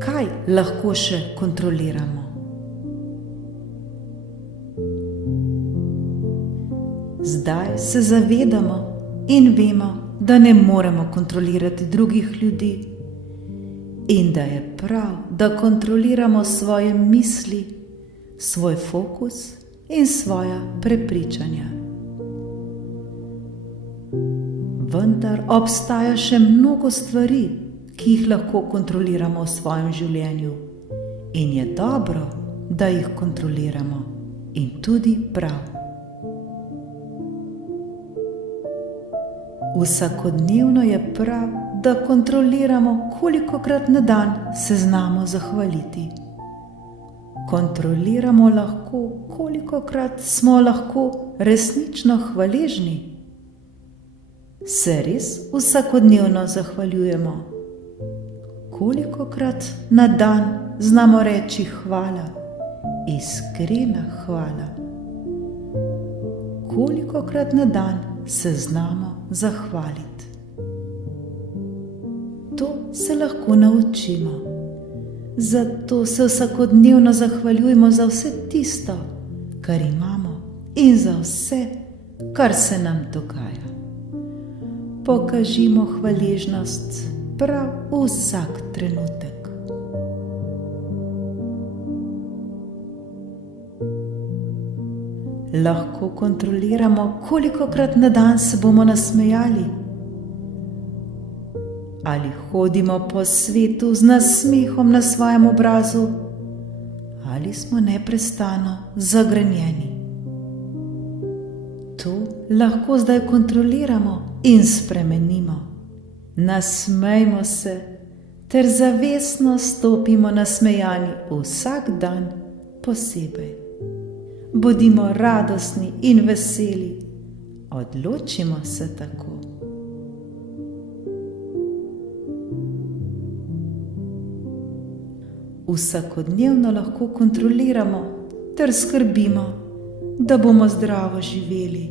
kaj lahko še kontroliramo. Zdaj se zavedamo in vemo, da ne moremo kontrolirati drugih ljudi in da je prav, da kontroliramo svoje misli, svoj fokus in svoja prepričanja. Vendar obstaja še mnogo stvari, ki jih lahko kontroliramo v svojem življenju in je dobro, da jih kontroliramo in tudi prav. Vsakodnevno je prav, da kontroliramo, kolikokrat na dan se znamo zahvaliti. Kontroliramo lahko, kolikokrat smo lahko resnično hvaležni. Se res vsakodnevno zahvaljujemo? Kolikokrat na dan znamo reči hvala, iskrena hvala? Kolikokrat na dan se znamo zahvaliti? To se lahko naučimo. Zato se vsakodnevno zahvaljujemo za vse tisto, kar imamo in za vse, kar se nam dogaja. Pokažimo hvaležnost prav vsak trenutek. Lahko kontroliramo, kolikokrat na dan se bomo nasmejali. Ali hodimo po svetu z nasmehom na svojem obrazu, ali smo neprestano zagrenjeni. To lahko zdaj kontroliramo in spremenimo. Nasmejmo se ter zavestno stopimo nasmejani vsak dan posebej. Bodimo radostni in veseli. Odločimo se tako. Vsakodnevno lahko kontroliramo ter skrbimo, da bomo zdravo živeli,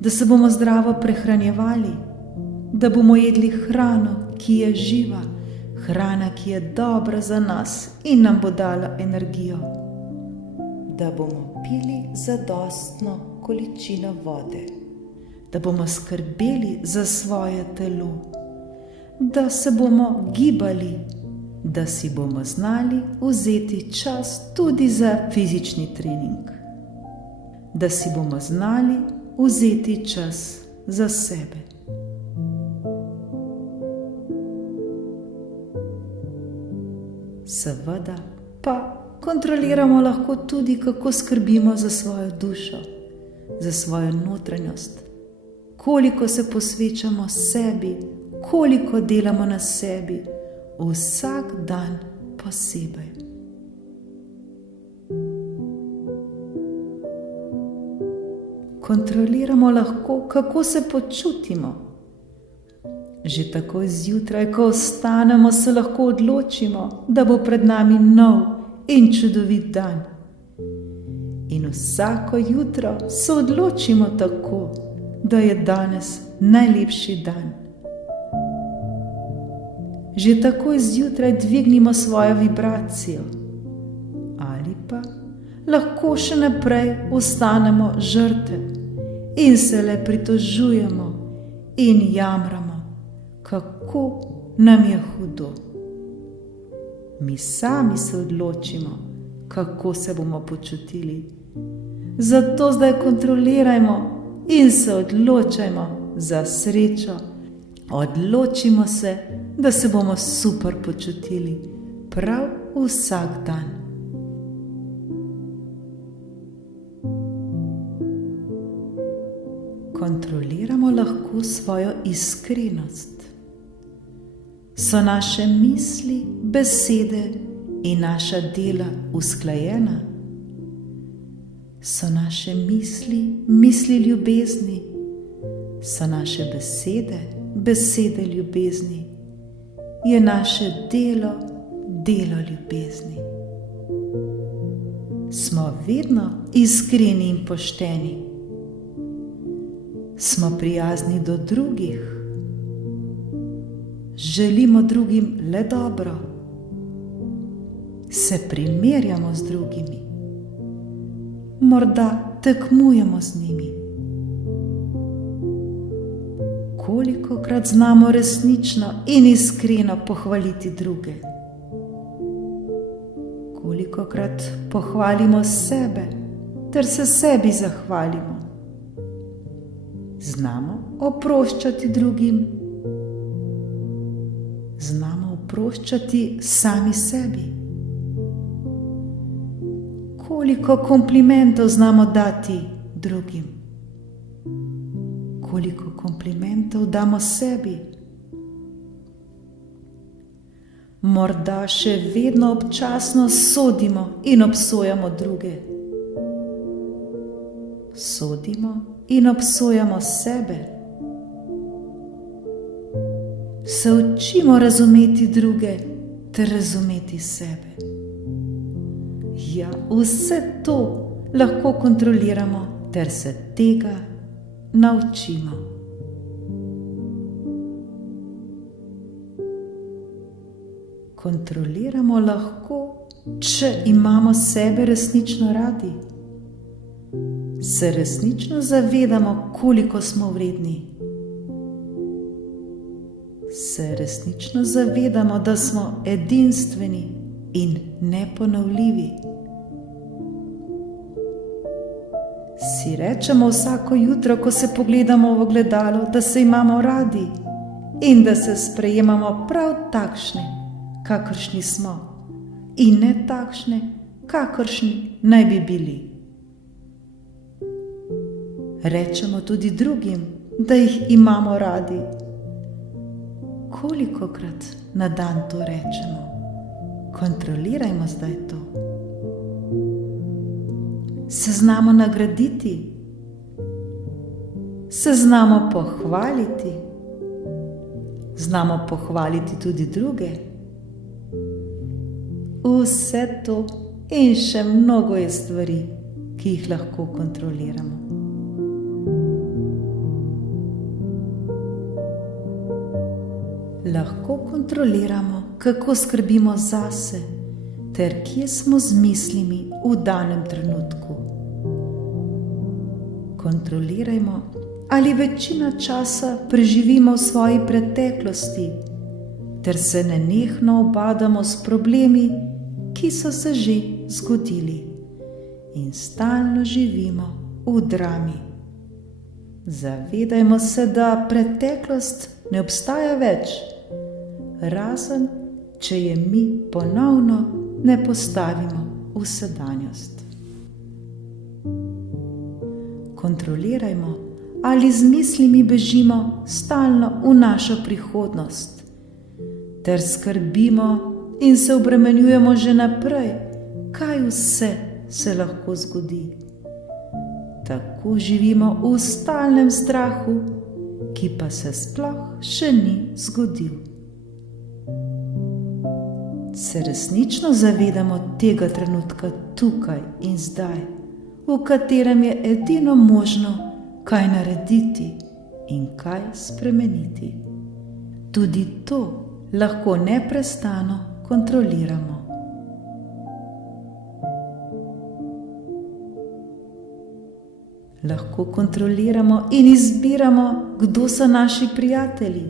da se bomo zdravo prehranjevali, da bomo jedli hrano, ki je živa, hrana, ki je dobra za nas in nam bo dala energijo, da bomo pili zadostno količino vode, da bomo skrbeli za svoje telo, da se bomo gibali, da si bomo znali vzeti čas tudi za fizični trening, da si bomo znali vzeti čas za sebe. Seveda pa kontroliramo lahko tudi, kako skrbimo za svojo dušo, za svojo notranjost, koliko se posvečamo sebi, koliko delamo na sebi, vsak dan posebej. Kontroliramo lahko, kako se počutimo. Že takoj zjutraj, ko vstanemo, se lahko odločimo, da bo pred nami nov in čudovit dan. In vsako jutro se odločimo tako, da je danes najlepši dan. Že takoj zjutraj dvignimo svojo vibracijo. Ali pa lahko še naprej ostanemo žrtev in se le pritožujemo in jamramo, kako nam je hudo. Mi sami se odločimo, kako se bomo počutili. Zato zdaj kontrolirajmo in se odločajmo za srečo. Odločimo se, da se bomo super počutili prav vsak dan. Kontroliramo lahko svojo iskrenost. So naše misli, besede in naša dela usklajena? So naše misli ljubezni? So naše besede ljubezni? Je naše delo ljubezni? Smo vedno iskreni in pošteni? Smo prijazni do drugih? Želimo drugim le dobro? se primerjamo z drugimi, morda tekmujemo z njimi. Kolikokrat znamo resnično in iskreno pohvaliti druge? Kolikokrat pohvalimo sebe ter se sebi zahvalimo? Znamo oproščati drugim? Znamo oproščati sami sebi? Koliko komplimentov znamo dati drugim? Koliko komplimentov damo sebi? Morda še vedno občasno sodimo in obsojamo druge. Sodimo in obsojamo sebe. Se učimo razumeti druge ter razumeti sebe. Ja, vse to lahko kontroliramo ter se tega naučimo. Kontroliramo lahko, če imamo sebe resnično radi. Se resnično zavedamo, koliko smo vredni. Se resnično zavedamo, da smo edinstveni in neponovljivi. Si rečemo vsako jutro, ko se pogledamo v ogledalo, da se imamo radi in da se sprejemamo prav takšne, kakršni smo, in ne takšne, kakršni naj bi bili. Rečemo tudi drugim, da jih imamo radi. Kolikokrat na dan to rečemo? Kontrolirajmo zdaj to. Se znamo nagraditi? Se znamo pohvaliti? Znamo pohvaliti tudi druge? Vse to in še mnogo je stvari, ki jih lahko kontroliramo. Lahko kontroliramo, kako skrbimo zase, ter kje smo z mislimi v danem trenutku. Kontrolirajmo, ali večina časa preživimo v svoji preteklosti, ter se nenehno ubadamo s problemi, ki so se že zgodili, in stalno živimo v drami. Zavedajmo se, da preteklost ne obstaja več, razen če je mi ponovno ne postavimo v sedanjost. Kontrolirajmo, ali z mislimi bežimo stalno v našo prihodnost, ter skrbimo in se obremenjujemo že naprej, kaj vse se lahko zgodi. Tako živimo v stalnem strahu, ki pa se sploh še ni zgodil. Se resnično zavedamo tega trenutka tukaj in zdaj, v katerem je edino možno kaj narediti in kaj spremeniti. Tudi to lahko neprestano kontroliramo. Lahko kontroliramo in izbiramo, kdo so naši prijatelji,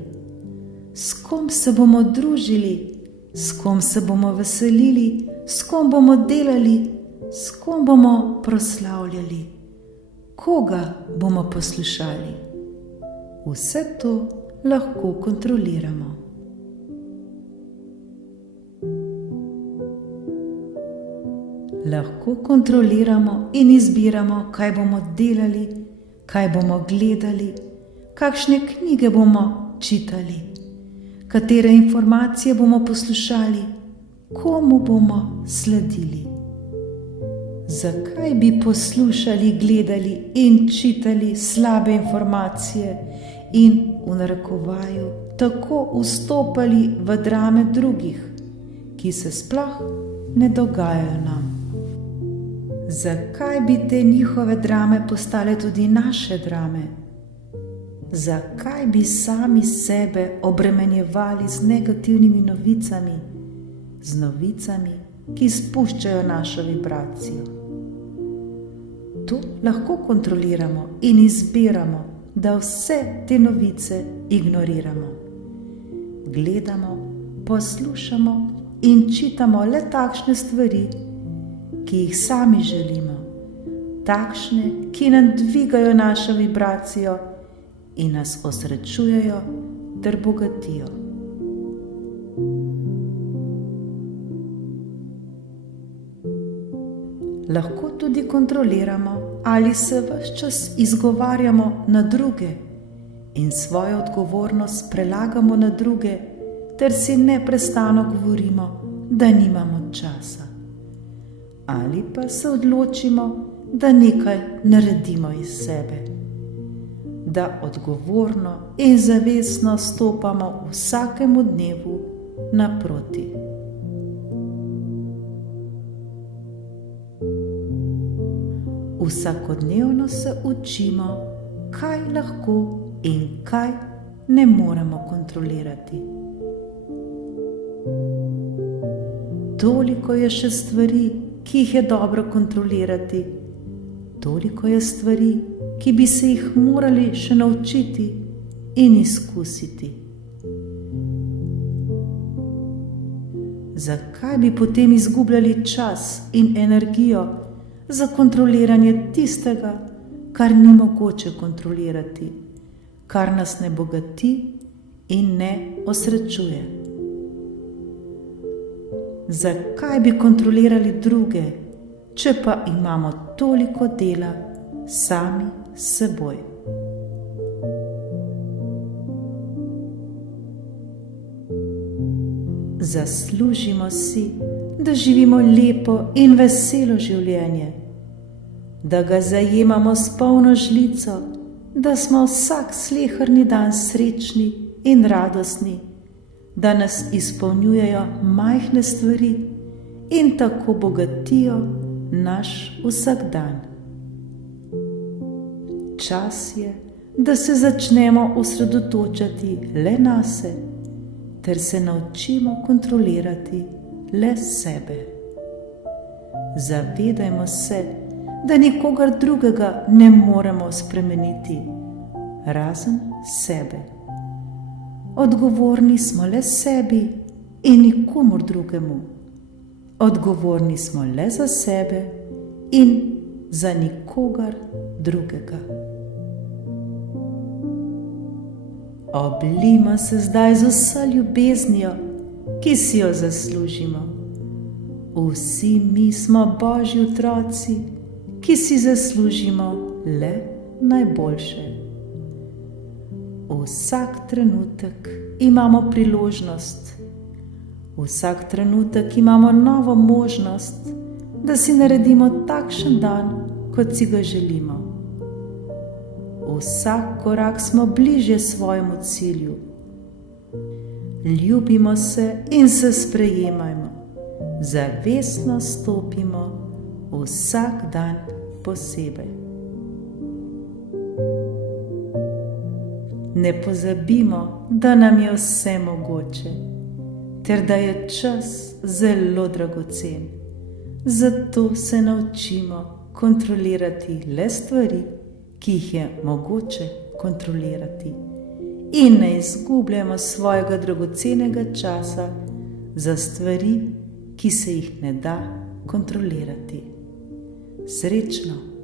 s kom se bomo družili, s kom se bomo veselili, s kom bomo delali, s kom bomo proslavljali, koga bomo poslušali. Vse to lahko kontroliramo. Lahko kontroliramo in izbiramo, kaj bomo delali, kaj bomo gledali, kakšne knjige bomo čitali, katere informacije bomo poslušali, komu bomo sledili. Zakaj bi poslušali, gledali in čitali slabe informacije in v narekovaju tako vstopali v drame drugih, ki se sploh ne dogajajo nam? Zakaj bi te njihove drame postale tudi naše drame? Zakaj bi sami sebe obremenjevali z negativnimi novicami, z novicami, ki spuščajo našo vibracijo. To lahko kontroliramo in izbiramo, da vse te novice ignoriramo. Gledamo, poslušamo in čitamo le takšne stvari, ki jih sami želimo, takšne, ki nam dvigajo našo vibracijo in nas osrečujejo ter bogatijo. Lahko tudi kontroliramo, ali se ves čas izgovarjamo na druge in svojo odgovornost prelagamo na druge, ter si neprestano govorimo, da nimamo časa. Ali pa se odločimo, da nekaj naredimo iz sebe, da odgovorno in zavestno stopamo vsakemu dnevu naproti. Vsakodnevno se učimo, kaj lahko in kaj ne moremo kontrolirati. Toliko je še stvari, ki jih je dobro kontrolirati, toliko je stvari, ki bi se jih morali še naučiti in izkusiti. Zakaj bi potem izgubljali čas in energijo za kontroliranje tistega, kar ni mogoče kontrolirati, kar nas ne bogati in ne osrečuje? Zakaj bi kontrolirali druge, če pa imamo toliko dela sami s seboj? Zaslužimo si, da živimo lepo in veselo življenje, da ga zajemamo s polno žlico, da smo vsak sleherni dan srečni in radostni, da nas izpolnjujejo majhne stvari in tako bogatijo naš vsakdan. Čas je, da se začnemo osredotočati le nase, ter se naučimo kontrolirati le sebe. Zavedajmo se, da nikogar drugega ne moremo spremeniti, razen sebe. Odgovorni smo le sebi in nikomur drugemu. Odgovorni smo le za sebe in za nikogar drugega. Oblijmo se zdaj z vso ljubeznijo, ki si jo zaslužimo. Vsi mi smo Božji otroci, ki si zaslužimo le najboljše. Vsak trenutek imamo priložnost, vsak trenutek imamo novo možnost, da si naredimo takšen dan, kot si ga želimo. Vsak korak smo bližje svojemu cilju. Ljubimo se in se sprejemajmo, zavestno stopimo vsak dan posebej. Ne pozabimo, da nam je vse mogoče, ter da je čas zelo dragocen. Zato se naučimo kontrolirati le stvari, ki jih je mogoče kontrolirati, in ne izgubljamo svojega dragocenega časa za stvari, ki se jih ne da kontrolirati. Srečno!